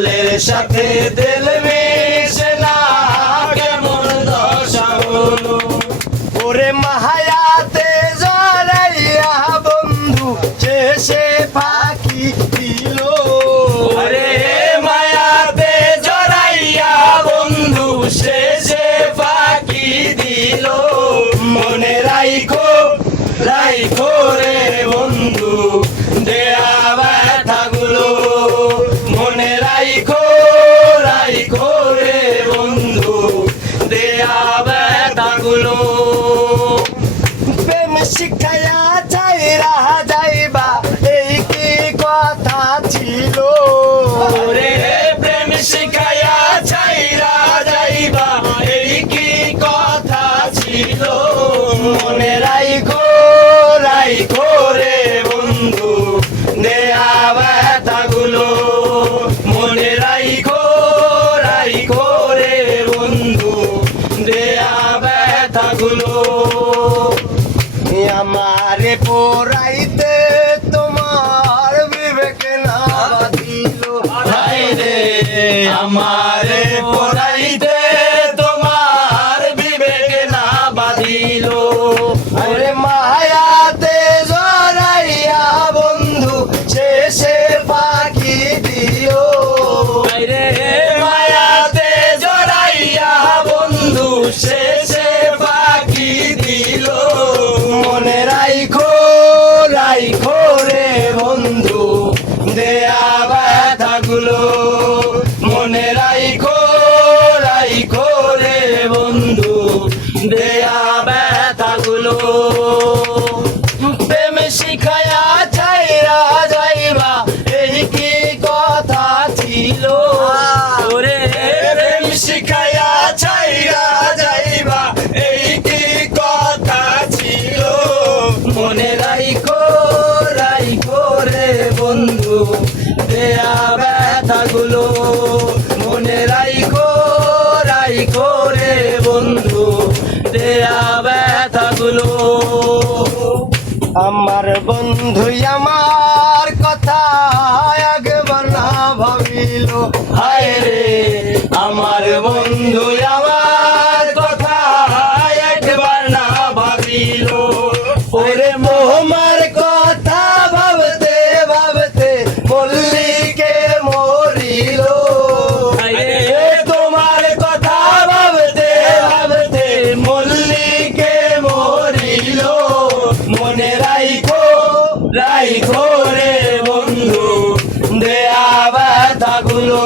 জলের সাথে তেল মিশে না কেমন দশা হলো। ওরে মায়াতে জড়াইয়া বন্ধু শেষে ফাঁকি দিল। ওরে মায়াতে জড়াইয়া বন্ধু শেষে ফাঁকি দিল। মনে রাইখো রাইখো রে বন্ধু দেয়া ব্যথাগুলো। মনে রাইখো রাইখো রে বন্ধু দেয়া ব্যথাগুলো। প্রেম শিখাইয়া চাইরা যাইবা এই কি কথা ছিল। ওরে প্রেম শিখাইয়া চাইরা যাইবা এই কি কথা ছিল। মনে রাইখো রাইখো রে বন্ধু দেয়া ব্যথাগুলো। মনে রাইখো রাইখো রে বন্ধু দেয়া ব্যথাগুলো। আমারে পোড়াইতে তোমার বিবেক না বাঁধিল। হায় রে আমারে পড়াইতে তোমার বিবেক না বাঁধিল। ওরে মায়াতে জড়াইয়া বন্ধু শেষে ফাঁকি দিও। রে মায়াতে জড়াইয়া বন্ধু শেষে ফাঁকি দিল। মনে রাইখো রাইখো রে বন্ধু দেয়া ব্যথাগুলো। মনে রাইখো রাইখো রে বন্ধু দেয়া ব্যথাগুলো। প্রেম শিখায়া ছাইরা যাইবা এই কি কথা ছিল। ওরে প্রেম শিখায়া ছাইরা যাইবা এই কি কথা ছিল। মনে রাইখো রাইখো রে বন্ধু দেয়া ব্যথাগুলো। মনে রাইখো রাইখো রে বন্ধু দেয়া ব্যথাগুলো। আমার বন্ধু আমার কথা একবার না ভাবিল। হায় রে আমার বন্ধু আমার কথা একবার না ভাবিল। ওরে মোহমার কথা ভাবতে ভাবতে মল্লিকে মরিল। হায় রে তোমার কথা ভাবতে ভাবতে মল্লিকে মরিল। মনে রাইখো রাইখো রে বন্ধু দেয়া ব্যথাগুলো।